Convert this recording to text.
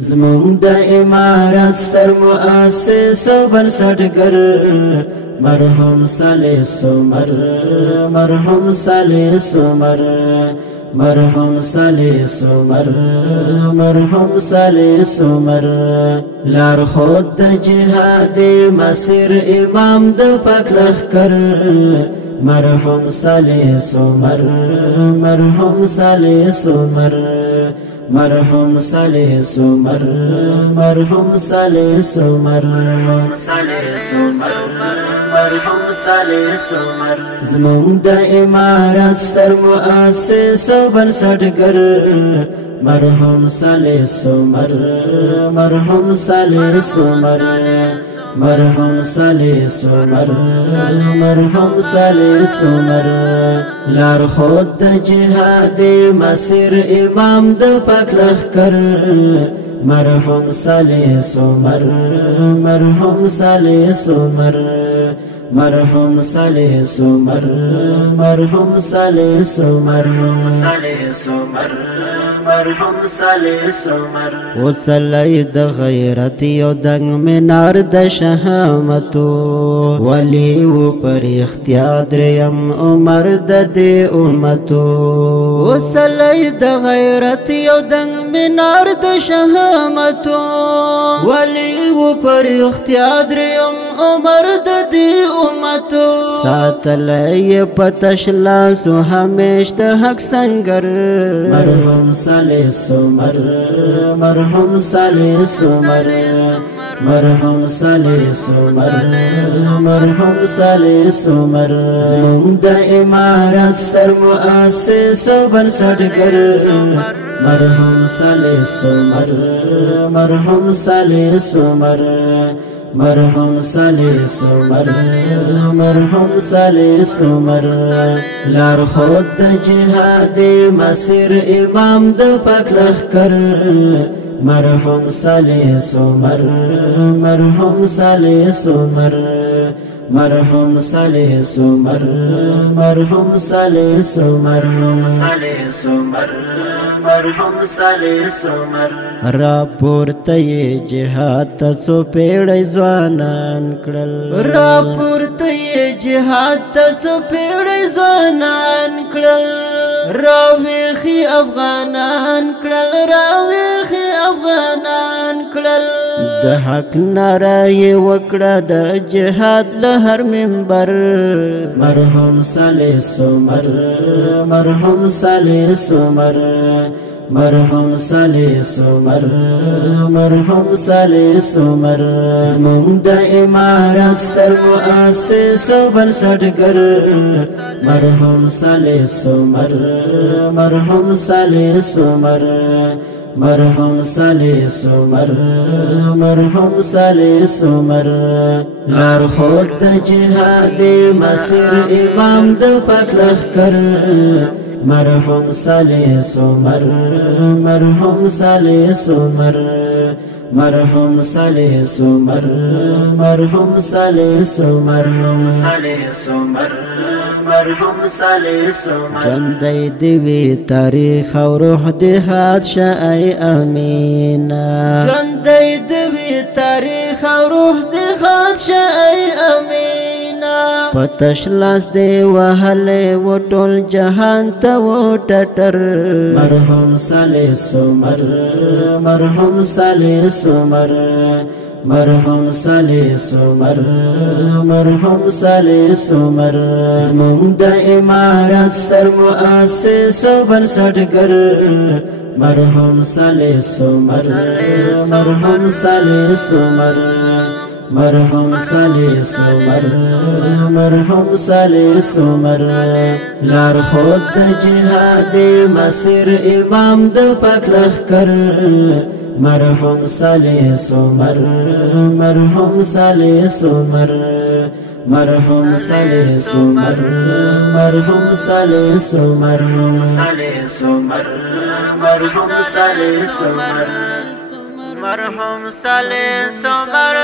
زمون د امارات ستر مؤسس او بنسټګر مرحوم صالح سومر مرحوم صالح سومر مرحوم صالح سومر مرحوم صالح سومر لار خود د جهاد مسیر امام د پاک لخر مرحوم صالح سومر مرحوم صالح سومر مرحوم صالح سومر مرحوم صالح سومر صالح سومر مرحوم صالح سومر زمون د امارات ستر مؤسس او بنسټګر مرحوم صالح سومر مرحوم صالح سومر مرحوم صالح سومر مرحوم صالح سومر لار خود د جهاد مسیر امام د پاک لخر مرحوم صالح سومر مرحوم صالح سومر مرحوم صالح سومر مرحوم صالح سومر صالح سومر مرحوم صالح سومر وصلی د غیرت یو دنګ منار د شهامتو ولی و پر اختیار دریم عمر د دې امتو وصلی د غیرت یو دنګ منار د شهامتو ولی و پر اختیار دریم عمر د دې امتو ساتلای پتش لاسو همیش د حق سنگر مرحوم صالح سومر مرحوم صالح سومر مرحوم صالح سومر مرحوم صالح سومر زمون د امارات ستر مؤسس او بنسټګر مرحوم صالح سومر مرحوم صالح سومر مرحوم صالح سومر مرحوم صالح سومر لار خود د جهاد مسیر امام د پاک لخر مرحوم صالح سومر مرحوم صالح سومر مرحوم صالح سومر مرحوم صالح سومر صالح سومر مرحوم صالح سومر راپورته جهاد ته څو پیړۍ ځوانان کړل راپورته جهاد ته څو پیړۍ ځوانان کړل راویخي افغانان کړل راویخي افغانان کړل د حق ناره یې وکړه د جهاد له هر منبر مرحوم صالح سومر مرحوم صالح سومر مرحوم صالح سومر مرحوم صالح سومر زمون د امارات ستر مؤسس او بنسټګر مرحوم صالح سومر مرحوم صالح سومر مرحوم صالح سومر مرحوم صالح سومر لار خود د جهاد مسیر امام د پاک لخر مرحوم صالح سومر مرحوم صالح سومر مرحوم صالح سومر مرحوم صالح سومر صالح سومر مرحوم صالح سومر ژوندی دې وي تاریخ او روح دې حادثه ای امینا ژوندی دې وي تاریخ او روح دې حادثه ای امینا پتش لاس دې وهلې و ټول جهان ته و ټټر مرحوم صالح سومر مرحوم صالح سومر مرحوم صالح سومر مرحوم صالح سومر زمون د امارات ستر مؤسس او بنسټګر مرحوم صالح سومر مرحوم صالح سومر مرحوم صالح سومر مرحوم صالح سومر لار خود د جهاد مسیر امام د پاک لخر مرحوم صالح سومر مرحوم صالح سومر مرحوم صالح سومر مرحوم صالح سومر صالح سومر مرحوم صالح سومر مرحوم صالح سومر